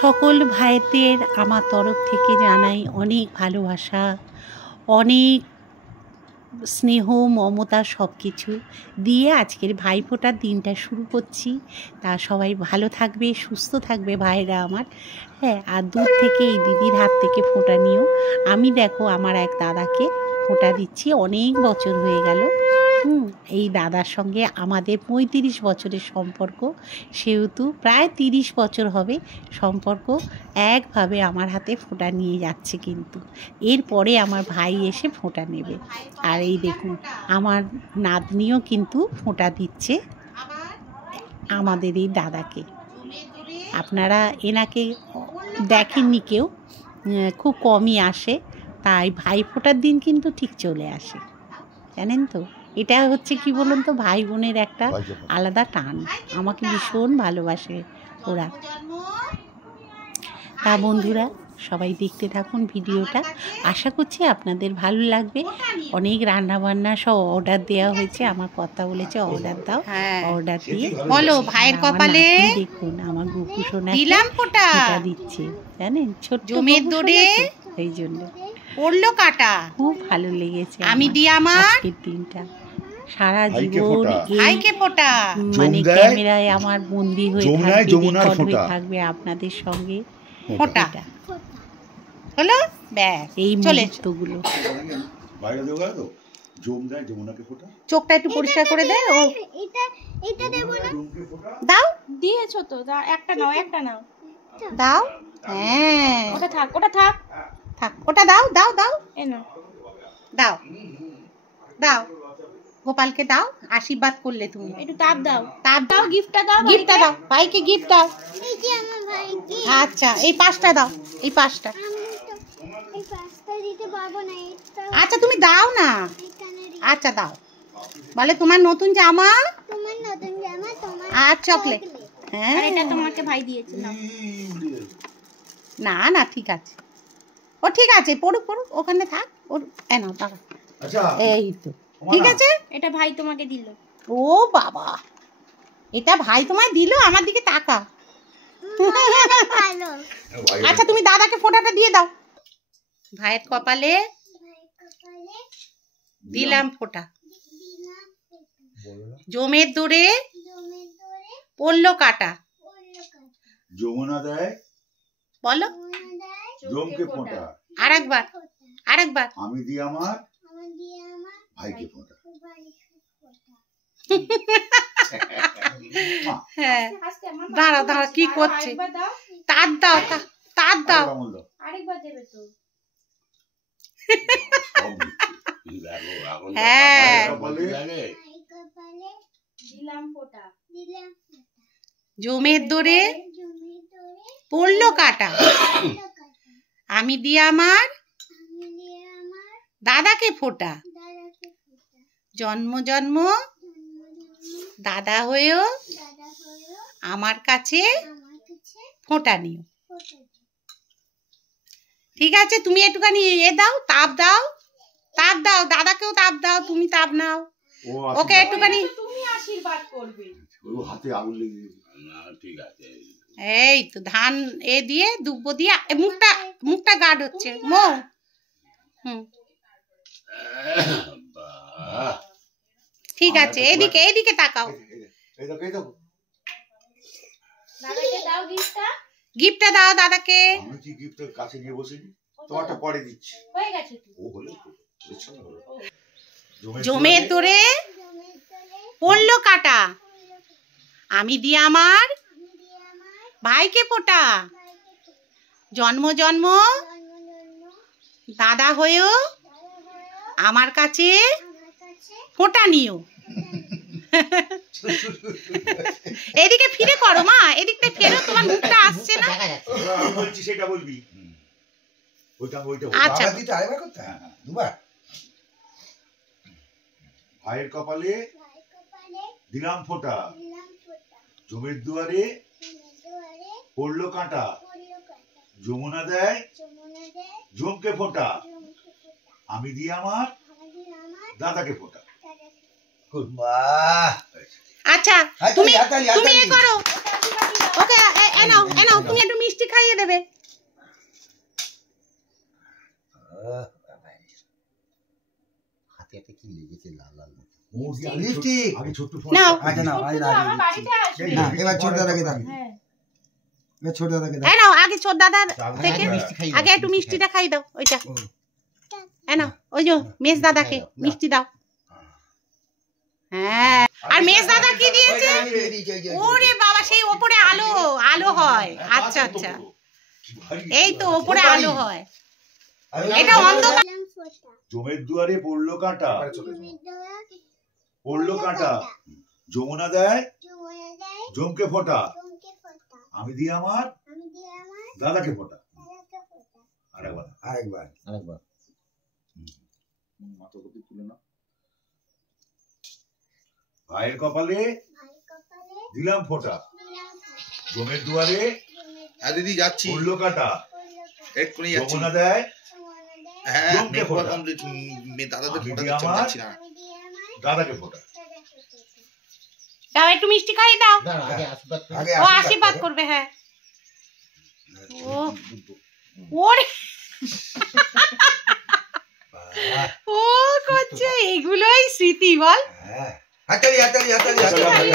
সকল ভাইদের আমার তরফ থেকে জানাই অনেক ভালোবাসা, অনেক স্নেহ, মমতা সব কিছু দিয়ে আজকের ভাইফোঁটার দিনটা শুরু করছি। তা সবাই ভালো থাকবে, সুস্থ থাকবে ভাইরা আমার। হ্যাঁ, আর দূর থেকে এই দিদির হাত থেকে ফোঁটা নিও। আমি দেখো আমার এক দাদাকে ফোঁটা দিচ্ছি, অনেক বছর হয়ে গেল। এই দাদার সঙ্গে আমাদের 35 বছরের সম্পর্ক, সেহেতু প্রায় 30 বছর হবে সম্পর্ক। একভাবে আমার হাতে ফোঁটা নিয়ে যাচ্ছে, কিন্তু এরপরে আমার ভাই এসে ফোঁটা নেবে। আর এই দেখুন আমার নাতনিও কিন্তু ফোঁটা দিচ্ছে আমাদের এই দাদাকে। আপনারা এনাকে দেখেননি কেউ, খুব কমই আসে, তাই ভাই ফোঁটার দিন কিন্তু ঠিক চলে আসে, জানেন তো। এটা হচ্ছে কি বলুন তো, ভাই বোনের একটা আলাদা টান। আমাকে ভীষণ ভালোবাসে ওরা। তা বন্ধুরা সবাই দেখতে থাকুন ভিডিওটা, আশা করছি আপনাদের ভালো লাগবে। অনেক রান্নাবান্না সব অর্ডার দেওয়া হয়েছে, আমার কথা বলেছে অর্ডার দাও, অর্ডার দিয়ে বলো ভাইয়ের কপালে দেখুন আমার গুপু সোনা দিলাম ফোঁটা দিচ্ছে, জানেন, ছোট জমের দড়ে, এই জন্য পড়লো কাটা। খুব ভালো লেগেছে আমি দিয়ে আমার আজকের দিনটা। সারা জীবন ভাইকে ফোঁটা মানে ক্যামেরায় আমার বন্দি হয়ে থাকবে আপনাদের সঙ্গে। ফোঁটা হলো ব্যাস, এই মুহূর্তগুলো। চোখটা একটু পরিষ্কার করে দে। ও এটা দেব না, দাও, দিয়েছো তো, একটা নাও, একটা নাও, দাও। হ্যাঁ, ওটা থাক, ওটা থাক, থাক, ওটা দাও, দাও, দাও, এই নাও, দাও, দাও, গোপালকে দাও, আশীর্বাদ করলে তুমি। একটু তাপ দাও, তাপ দাও, গিফটটা দাও, গিফটটা দাও, ভাইকে গিফট দাও। এই যে আমার ভাইকে, আচ্ছা এই পাঁচটা দাও, এই পাঁচটা। এই পাঁচটা দিতে পারবো না, আচ্ছা তুমি দাও না, আচ্ছা দাও। বলে তোমার নতুন জামা, তোমার নতুন জামা, তোমার আর চকলেট। হ্যাঁ, এটা তোমাকে ভাই দিয়েছে না। না না ঠিক আছে, ও ঠিক আছে, পড়ুক পড়ুক, ওখানে থাক, ওর নাও টাকা। আচ্ছা এই তো ঠিক আছে, এটা ভাই তোমাকে দিল। ও বাবা, এটা ভাই তোমায় দিল, আমার দিকে তাকা। আচ্ছা তুমি দাদাকে ফোঁটাটা দিয়ে দাও। ভাইয়ের কপালে দিলাম ফোঁটা, জমের দড়ে পড়লো কাটা। যমুনা দেয় বলো জমকে ফোঁটা। আরেকবার, আরেকবার। আমি দিই আমার ভাইকে ফোঁটা। হ্যাঁ, দাঁড়া দাঁড়া, কি করছে? তার দাও, তার দাও, আরেকবার দেবে তো। হ্যাঁ, জমের দড়ে পড়লো কাটা, আমি দিয়ে আমার দাদাকে ফোঁটা। জন্ম জন্ম দাদা হয়েও আমার কাছে ফোঁটা নিও। ঠিক আছে, তুমি একটুখানি এ দাও, তাপ দাও, তাপ দাও, দাদাকেও তাপ দাও, তুমি তাপ নাও, ওকে একটুখানি তুমি আশীর্বাদ করবে। হাতে আগুন লেগে গেছে, ঠিক আছে। এই তো ধান এ দিয়ে দুব্বো দিয়ে মুখটা, মুখটা গাঢ় হচ্ছে মো। ঠিক আছে, এদিকে এদিকে তাকাও। দাদাকে দাও গিফটটা, গিফটটা দাও দাদাকে। আমি কি গিফটের কাছে নিয়ে বসেছি, তোমারটা পরে দিচ্ছি, হয়ে গেছে। ও হলো জমের দড়ে পড়লো কাটা, আমি দিয়ে আমার ভাইকে ফোঁটা। জন্ম জন্ম দাদা হয়েও আমার কাছে ফোঁটা নিও। এদিকে ফিরে করো মা, এদিকটা ফেরো, তোমার মুখটা আসছে না। বলছি সেটা বলবি। আচ্ছা ভাইয়ের কপালে দিলাম ফোঁটা, জমির দুয়ারে পড়লো কাঁটা, যমুনা দেয় জমকে ফোঁটা, আমি দিয়ে আমার দাদাকে ফোঁটা। আচ্ছা তুমি তুমি এ করো, ওকে এনাও এনাও, তুমি একটু মিষ্টি খাইয়ে হাতে হাতে কি লেগেছে লাল লাল লিপস্টিক আগে ছোট্ট নাও আচ্ছা নাও আই না না এবার ছোট দাদাকে দাও এবার ছোট দাদাকে দাও এই নাও আগে ছোট দাদা থেকে আগে একটু মিষ্টিটা খাই দাও ওইটা এই নাও ওই যে মেজ দাদাকে মিষ্টি দাও হ্যাঁ আর মেজ দাদা কি দিয়েছে ওরে বাবা সেই উপরে আলো আলো হয় আচ্ছা আচ্ছা এই তো উপরে আলো হয় এটা অন্ধকার জমের দুয়ারে পড়লো কাঁটা পড়লো কাঁটা যমুনা দেয় জমকে ফোঁটা আমি দিই আমার দাদাকে ফোঁটা আরেকবার আরেকবার মাথা উপর তুলে না ভাইয়ের কপালে দিলাম ফোঁটা জমের দুয়ারে দিদি যাচ্ছি পড়লো কাঁটা এক্ষুনি যাচ্ছি যমুনা দেয় হ্যাঁ জমকে ফোঁটা কমপ্লিট দাদাদের আমি ফোঁটা দিই দিচ্ছি আমার যাচ্ছি না দাদাকে ফোঁটা দাও একটু মিষ্টি খাই দাও আগে ও আশীর্বাদ করবে হ্যাঁ ও ওরে ও করছে এগুলোই স্মৃতি বল হ্যাঁ হাততালি হাততালি হাততালি হাততালি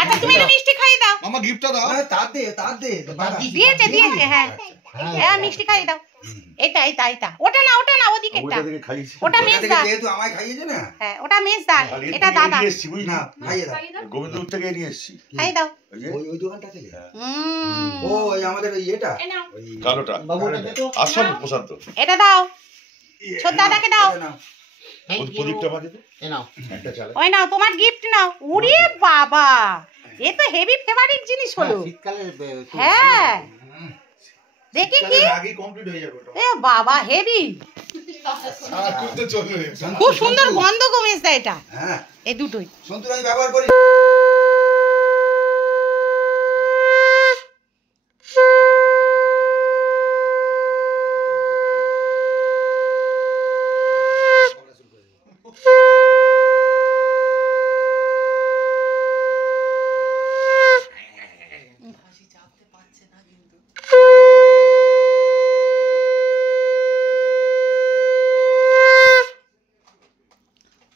আচ্ছা তুমি একটু মিষ্টি খাই দাও মামা গিফটটা দাও তার দে দিয়েছে দিয়েছে হ্যাঁ হ্যাঁ মিষ্টি খাই দাও এটা এটা এটা ওটা না ওদিকেরটা ওইটা থেকে খাইছি ওটা মেজ দা যেহেতু আমায় খাইয়েছে না হ্যাঁ ওটা মেজ দা এটা দাদা না খাইয়ে দাও গোবিন্দপুর থেকে নিয়ে এসেছি খাই দাও ওই যে ওই দোকানটা থেকে হুম ও ওই আমাদের ওই এটা ওই কালোটা আসল প্রশান্ত এটা দাও ছোট দাদাকে দাও প্রদীপটা আমাকে দে ওই নাও তোমার গিফট নাও ওরে বাবা এ তো হেভি ফেভারিট জিনিস হলো হ্যাঁ দেখি কি আগে কমপ্লিট হয়ে যাবে এ বাবা হেভি আর করতে চলবে খুব সুন্দর গন্ধ গমেশ দা এটা হ্যাঁ এই দুটোই সন্তু আমি ব্যবহার করি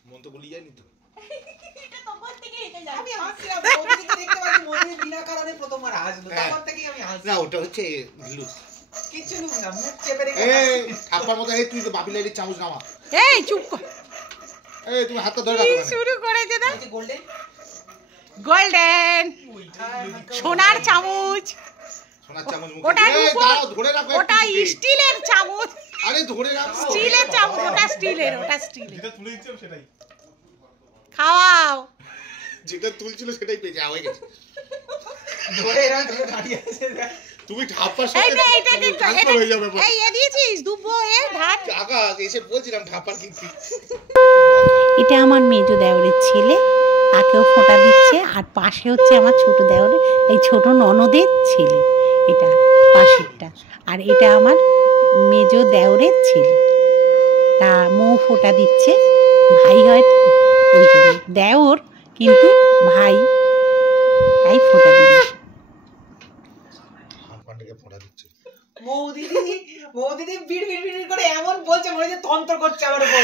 মন তো গুলি যায়নি তো না ওটা হচ্ছে থাপ্পার মতো তুই তো বাপি লাইটের চামচ নামা এই চুপ কর তুমি হাতটা ধরে রাখো শুরু করেছে না গোল্ডেন সোনার চামচ সোনার চামচ ওটা ধরে রাখো ওটা স্টিলের চামচ আরে ধরে রাখো স্টিলের চামচ ওটা স্টিলের যেটা তুলে দিচ্ছ সেটাই খাওয়াও যেটা তুলছিল সেটাই পেয়ে যাওয়া হয়ে গেছে ধরে ধরে দাঁড়িয়ে আছে তুমি ঠাপ্পার এইটা সাথে এইটা কি ট্রান্সফার হয়ে যাবে এই এ দিয়েছিস দুব্বো এ ধার টাকা এসে বলছিলাম ঠাপ্পার কিনছি এটা আমার মেজো দেওরের ছেলে তাকেও ফোঁটা দিচ্ছে আর পাশে হচ্ছে আমার ছোট দেওরের এই ছোট ননদের ছেলে এটা পাশেরটা আর এটা আমার মেজো দেওরের ছেলে তা মৌ ফোঁটা দিচ্ছে ভাই হয় ওই জন্য দেওর কিন্তু ভাই তাই ফোঁটা দিচ্ছে হাম্পানটাকে ফোঁটা দিচ্ছে বৌদিদি বিড় বিড় বিড় করে এমন বলছে মনে হচ্ছে তন্ত্র করছে আমার উপর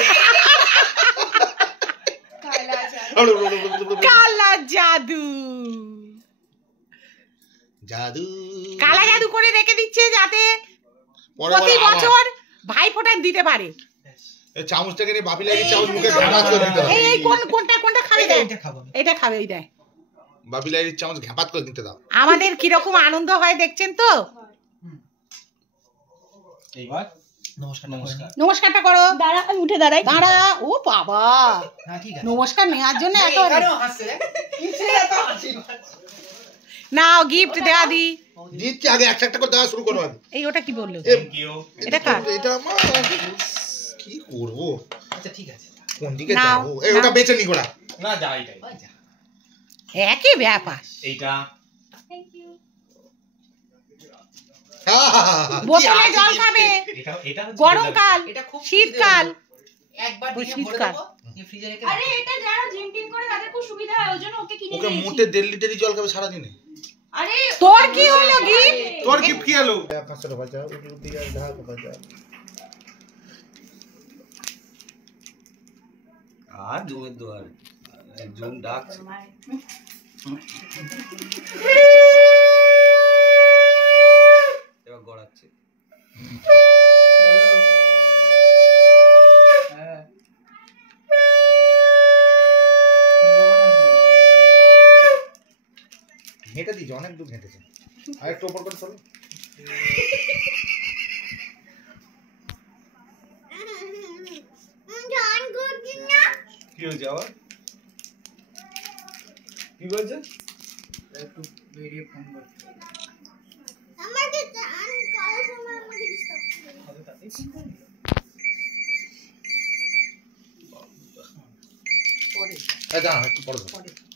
কালা জাদু জাদু কালা জাদু করে রেখে দিচ্ছে যাতে প্রতি বছর ভাই ফোঁটা দিতে পারে এই চামচটাকে নিয়ে বাপি লাইটের চামচ মুখে ঘ্যাপাত করে দিতে হবে এই কোনটা খাবে এটা খাবো এটা খাবে এইটা বাপি লাইটের চামচ ঘ্যাপাত করে দিতে দাও আমাদের কিরকম আনন্দ হয় দেখছেন তো এইবার নমস্কার নমস্কার নমস্কারটা করো দাঁড়া আমি উঠে দাঁড়াই দাঁড়া ও বাবা হ্যাঁ ঠিক আছে নমস্কার নেওয়ার জন্য এত কেন হাসছে কিসের এত হাসি নাও গিফট দেয়া দি দিচ্ছি আগে একটা করে দেওয়া শুরু করো আগে এই ওটা কি বললো থ্যাংক ইউ এটা কার? এটা আমার কি করব আচ্ছা ঠিক আছে কোন দিকে নাও, যাব এই ওটা নাও। বেঁচে নি গোড়া না যা এটাই একই ব্যাপার এইটা বোতলে জল খাবে এটা এটা গরমকাল এটা খুব শীতকাল একবার ওই দিয়ে ভরে শীতকাল। দেবো এই ফ্রিজে রেখে আরে এটা যারা জিম টিম করে তাদের খুব সুবিধা হয় ওই জন্য ওকে কিনে ওকে দিয়েছি। মোটে 1.5 লিটারই জল খাবে সারা দিনে আরে তোর কি হলো গিফট তোর গিফট কি হলো? আর জমের দোয়ার একজন ডাকছে এবার গড়াচ্ছে। হেঁটে দিয়েছে, অনেক দূর হেঁটেছে। আর একটু ওপর করে চলো। কি হয়েছে আবার? কি বলছে? একটু বেরিয়ে ফোন করতে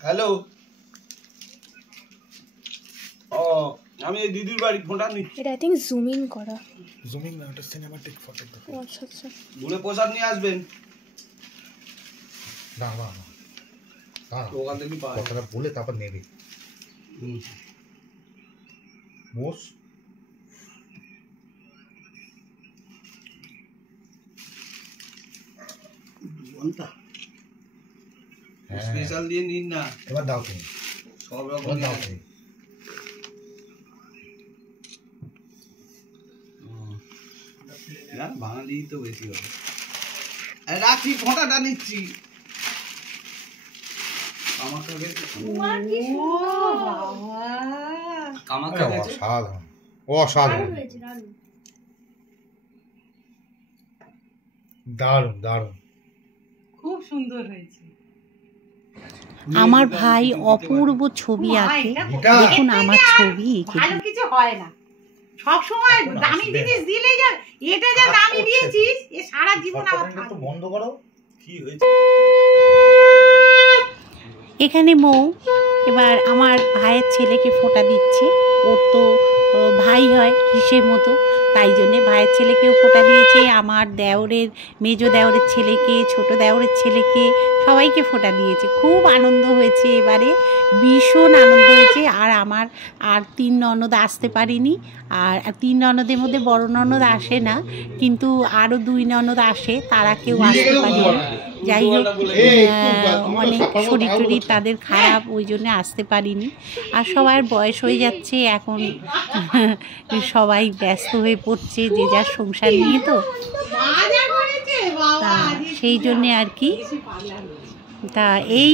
হ্যালো, ও আমি এই দিদির বাড়ি ফোনটা নিচ্ছি। এটা আই থিঙ্ক জুম ইন করা। জুমিং না, ওটা সিনেমাটিক ফটো। আচ্ছা আচ্ছা। ভুলে প্রসাদ নিয়ে আসবেন। না না না, ওখান থেকে পাওয়া কথাটা বলে তারপর নেবে। মোষ স্পেশাল দিয়ে নিন না, এবার দাও তুমি, সব রকম এবার দাও তুমি। বাঙালি তো বেশি হবে। রাখি, ফোঁটাটা নিচ্ছি। কামাখ্যা গেছে, কামাখ্যা গেছে। অসাধারণ, অসাধারণ, দারুণ দারুণ, খুব সুন্দর হয়েছে। আমার ভাই অপূর্ব ছবি আঁকে। দেখুন আমার ছবি এঁকে ভালো কিছু হয় না, সব সময় দামি জিনিস দিলে যা, এটা যা দামি দিয়েছিস এ সারা জীবন আবার থাকবে। বন্ধ করো। কি হয়েছে? এখানে মৌ এবার আমার ভাইয়ের ছেলেকে ফোঁটা দিচ্ছে। ওর তো ভাই হয় হিসেব মতো, তাই জন্যে ভাইয়ের ছেলেকেও ফোঁটা দিয়েছে। আমার দেওরের, মেজো দেওরের ছেলেকে, ছোট দেওরের ছেলেকে, সবাইকে ফোঁটা দিয়েছে। খুব আনন্দ হয়েছে এবারে, ভীষণ আনন্দ হয়েছে। আর আমার আর 3 ননদ আসতে পারিনি। আর 3 ননদের মধ্যে বড় ননদ আসে না, কিন্তু আরও 2 ননদ আসে, তারা কেউ আসতে পারি না। যাই হোক, অনেক শরীর টরীর তাদের খারাপ, ওই জন্য আসতে পারিনি। আর সবার বয়স হয়ে যাচ্ছে এখন, সবাই ব্যস্ত হয়ে পড়ছে যে যার সংসার নিয়ে, তো তা সেই জন্যে আর কি। তা এই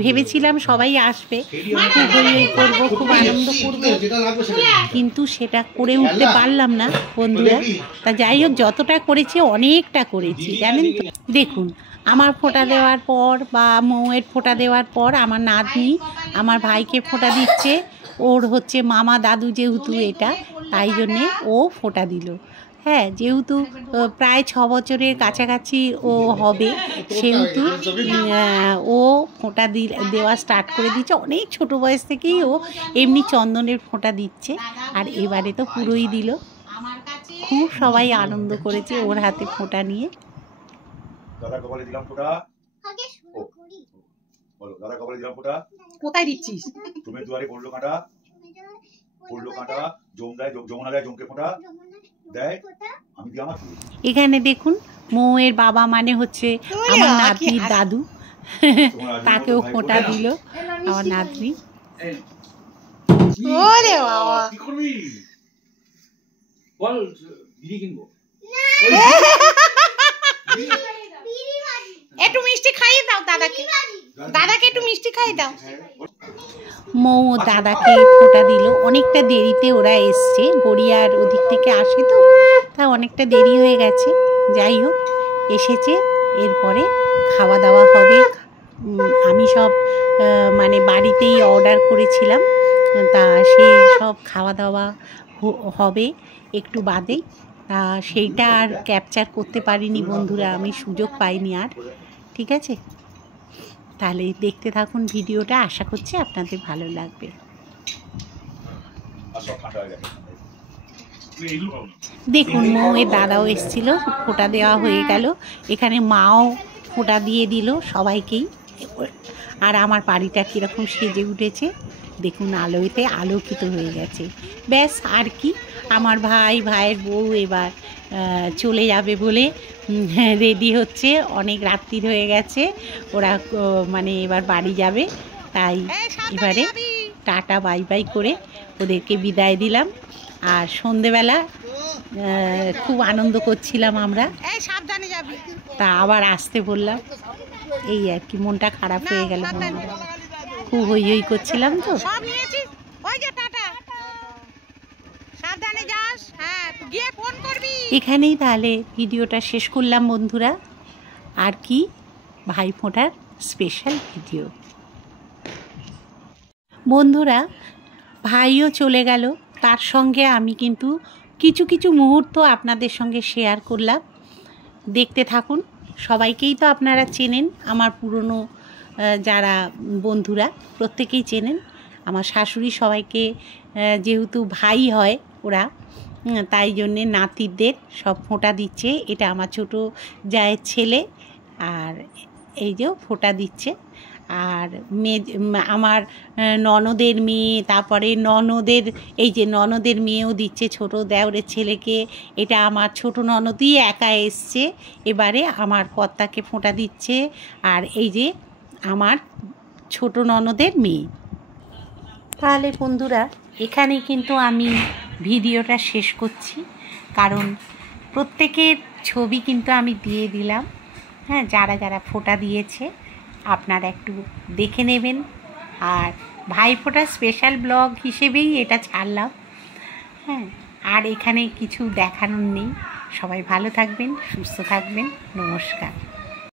ভেবেছিলাম সবাই আসবে, খুব হই করবো, খুব আনন্দ করবো, কিন্তু সেটা করে উঠতে পারলাম না বন্ধুরা। তা যাই হোক, যতটা করেছি অনেকটা করেছি জানেন তো। দেখুন, আমার ফোঁটা দেওয়ার পর বা মৌয়ের ফোঁটা দেওয়ার পর আমার নাতনি আমার ভাইকে ফোঁটা দিচ্ছে। ওর হচ্ছে মামা দাদু যেহেতু এটা, তাই জন্যে ও ফোঁটা দিল। হ্যাঁ, যেহেতু প্রায় 6 বছরের কাছাকাছি ও হবে, সেহেতু ও ফোঁটা দেওয়া স্টার্ট করে দিচ্ছে। অনেক ছোট বয়স থেকেই ও এমনি চন্দনের ফোঁটা দিচ্ছে, আর এবারে তো পুরোই দিল। খুব সবাই আনন্দ করেছে ওর হাতে ফোঁটা নিয়ে। দাদা কপালে দিলাম ফোঁটা। বলো, দাদা কপালে দিলাম ফোঁটা। কোথায় দিচ্ছিস? তুমি দুয়ারে পড়লো কাঁটা, পড়লো কাঁটা, জম দেয়, যমুনা দেয়, জমকে ফোঁটা দেয়, আমি দিই আমার। এখানে দেখুন, মৌয়ের বাবা মানে হচ্ছে আমার নাতনির দাদু, তাকেও ফোঁটা দিল আমার নাতনি। ওরে বাবা, কি করবি? বল, বিড়ি কিনবো। একটু মিষ্টি খাইয়ে দাও দাদাকে, দাদাকে একটু মিষ্টি খাইয়ে দাও। মৌ দাদাকে ফোঁটা দিল। অনেকটা দেরিতে ওরা এসছে, গড়িয়ার ওদিক থেকে আসে তো, তা অনেকটা দেরি হয়ে গেছে। যাই হোক, এসেছে, এরপরে খাওয়া দাওয়া হবে। আমি সব মানে বাড়িতেই অর্ডার করেছিলাম, তা সেই সব খাওয়া দাওয়া হবে একটু বাদেই। তা সেইটা আর ক্যাপচার করতে পারিনি বন্ধুরা, আমি সুযোগ পাইনি আর। ঠিক আছে, তাহলে দেখতে থাকুন ভিডিওটা, আশা করছি আপনাদের ভালো লাগবে। দেখুন, মৌয়ের দাদাও এসেছিল, ফোঁটা দেওয়া হয়ে গেল। এখানে মাও ফোঁটা দিয়ে দিল সবাইকেই। আর আমার বাড়িটা কীরকম সেজে উঠেছে দেখুন আলোতে আলোকিত হয়ে গেছে। ব্যাস আর কি, আমার ভাইয়ের বউ এবার চলে যাবে বলে রেডি হচ্ছে। অনেক রাত্রির হয়ে গেছে, ওরা মানে এবার বাড়ি যাবে, তাই এবারে টাটা বাই বাই করে ওদেরকে বিদায় দিলাম। আর সন্ধেবেলা খুব আনন্দ করছিলাম আমরা, তা আবার আসতে বললাম, এই আর কি, মনটা খারাপ হয়ে গেল, খুব হই হই করছিলাম তো। এখানেই তাহলে ভিডিওটা শেষ করলাম বন্ধুরা। আর কি, ভাইফোঁটার স্পেশাল ভিডিও। বন্ধুরা, ভাইও চলে গেল, তার সঙ্গে আমি কিন্তু কিছু কিছু মুহূর্ত আপনাদের সঙ্গে শেয়ার করলাম। দেখতে থাকুন। সবাইকেই তো আপনারা চেনেন, আমার পুরনো যারা বন্ধুরা প্রত্যেকেই চেনেন। আমার শাশুড়ি সবাইকে যেহেতু ভাই হয় ওরা, তাই জন্যে নাতিদের সব ফোঁটা দিচ্ছে। এটা আমার ছোট জায়ের ছেলে, আর এই যে ফোঁটা দিচ্ছে। আর আমার ননদের মেয়ে, তারপরে ননদের এই যে ননদের মেয়েও দিচ্ছে ছোট দেওরের ছেলেকে। এটা আমার ছোট ননদই একা এসছে, এবারে আমার কর্তাকে ফোঁটা দিচ্ছে। আর এই যে আমার ছোট ননদের মেয়ে। তাহলে বন্ধুরা, এখানেই কিন্তু আমি ভিডিওটা শেষ করছি, কারণ প্রত্যেকের ছবি কিন্তু আমি দিয়ে দিলাম। হ্যাঁ, যারা যারা ফোঁটা দিয়েছে আপনারা একটু দেখে নেবেন। আর ভাইফোঁটার স্পেশাল ব্লগ হিসেবেই এটা ছাড়লাম। হ্যাঁ, আর এখানে কিছু দেখানোর নেই। সবাই ভালো থাকবেন, সুস্থ থাকবেন। নমস্কার।